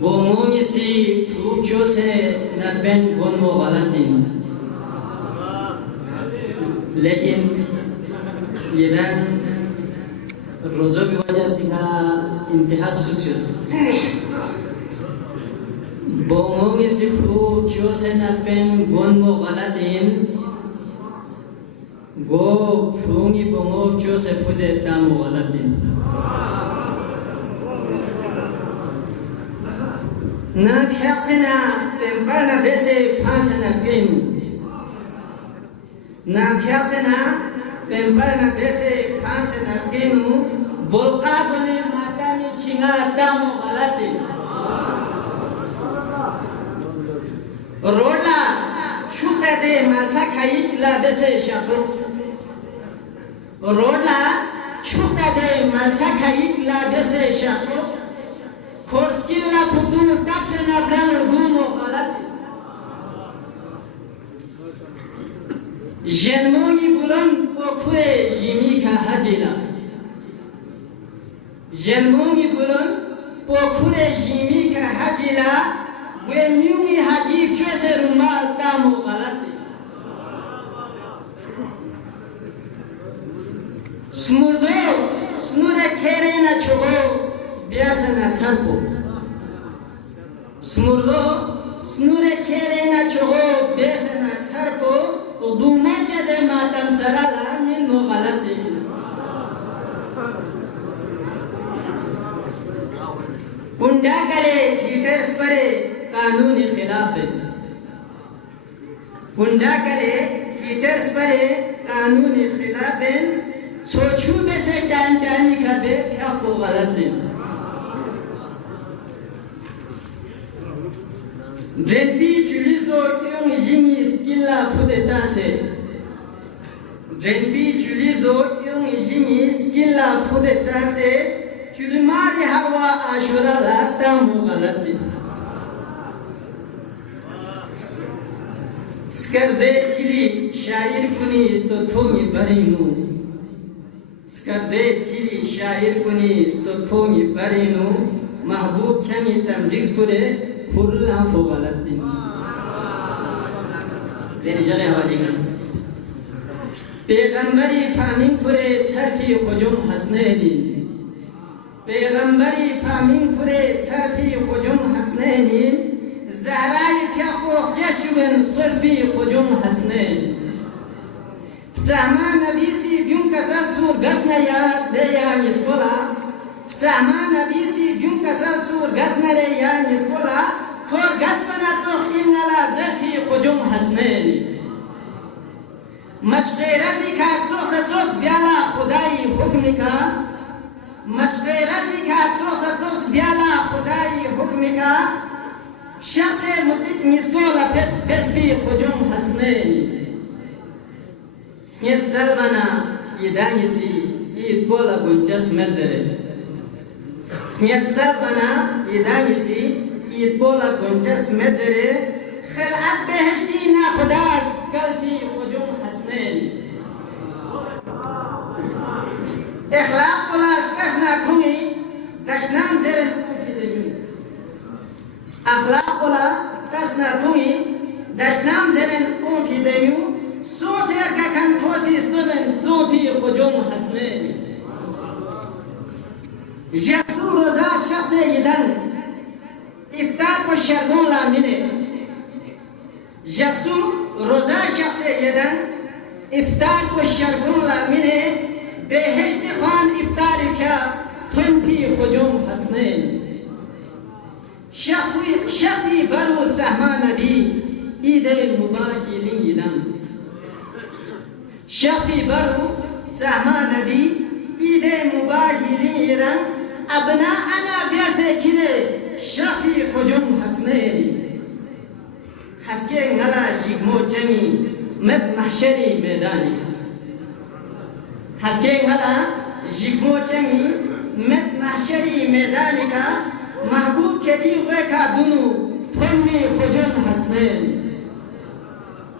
Bomong isi ucho se na pen bon mo galatin. लेकिन ये रंग रोज़ों की वजह से का इंतहा सुसियों बोंगों में सिर्फ़ जो से न पेन गोन मो गलातीन गो फ्रूंगी बोंगों जो से पुदे तामो गलातीन ना ख्यासे ना पेंपर ना देसे फांसे ना पेन ना ख्यासे ना पेंपर ना देसे फांसे ना पेनु बोलका बने माता ने चिंगा तामो गलातीन रोडला छूटे दे मालसा खाई ला देसे शाफो रोडला छूटे दे मालसा खाई ला देसे शाफो खोर्स्किला फुदूर कापसे ना ब्लान गुमो गलातीन जनमोगी बुलंद पोखरे जिमी का हजिला जनमोगी बुलंद पोखरे जिमी का हजिला वे न्यूगी हजीफ चोसे रुमाल तामो गलातीन स्मुर्दो स्नुरे खेरे ना छोगो ब्यासे ना चंपो स्मुर्दो स्नुरे खेरे ना छोगो ब्यासे ना चंपो उदुमाचे दे मातम सराला मिन नो गलातीन पुंडा करे हीटर्स परे कानूनी खिलाफ है पुंडा करे हीटर्स परे कानूनी खिलाफ है सोचू में से टाइम कर दे क्या को गलत नहीं जेबी जुलिस दो क्यों जिमी स्किला फुदे तासे जेबी जुलिस दो क्यों जिमी स्किला फुदे तासे चुलिमारी हवा आशुरा लाता मुगलती स्कर्दे चिली शायर कुनी स्तोथोंगी बरिनु स्कर्दे चिली शायर कुनी स्तोथोंगी बरिनु महबूब ख्यामी तम जिक्सपुरे फुर्ला फुगलती तेरी जले हवाली का पैगंबरी फामिंग फुरे छरफी खुजुम हसने दिन पैगंबरी फामिंग फुरे छरफी खुजुम हसने दिन زهرای که خوششون سوسبی خودم هستند. زمان نبیسی بیون کسل سور گسنه یا بیان اسکولا. زمان نبیسی بیون کسل سور گسنه یا اسکولا. کار گسمنا تو این نلا زرفی خودم هستند. مشغله که توس بیالا خدای حکمی که. مشغله که توس بیالا خدای حکمی که. شخص مدت مسکولا بسبی خجم حسنی سنت زلمنا یدانیسی ید بالا گنجس مدره سنت زلمنا یدانیسی ید بالا گنجس مدره خلعت بهشتی نخداست کلفی خجم حسنی اخلاق بالا کسنا کمی دشنام زرن اخلاق ولا تسنا توي دشنام زين قوم في دميو صوت يركا كان كوسي استودن صوتي خجوم حسنين جسور رزا شخص يدن افطار بشرگون لامنه جسور رزا شخص يدن افطار بشرگون لامنه بهشت خان افطار كا تنبي خجوم حسنين شفي برو زمان نبي إيدي مباهلين يدم شفي برو زمان نبي إيدي مباهلين يدم أبناء أنا بياسي كده شفي خجم حسنيني حسكي نلا جيغمو جمي مد محشري ميداني حسكي نلا جيغمو جمي مد محشري ميداني محبوب کدی وکا دونو تنمی خجم حسنین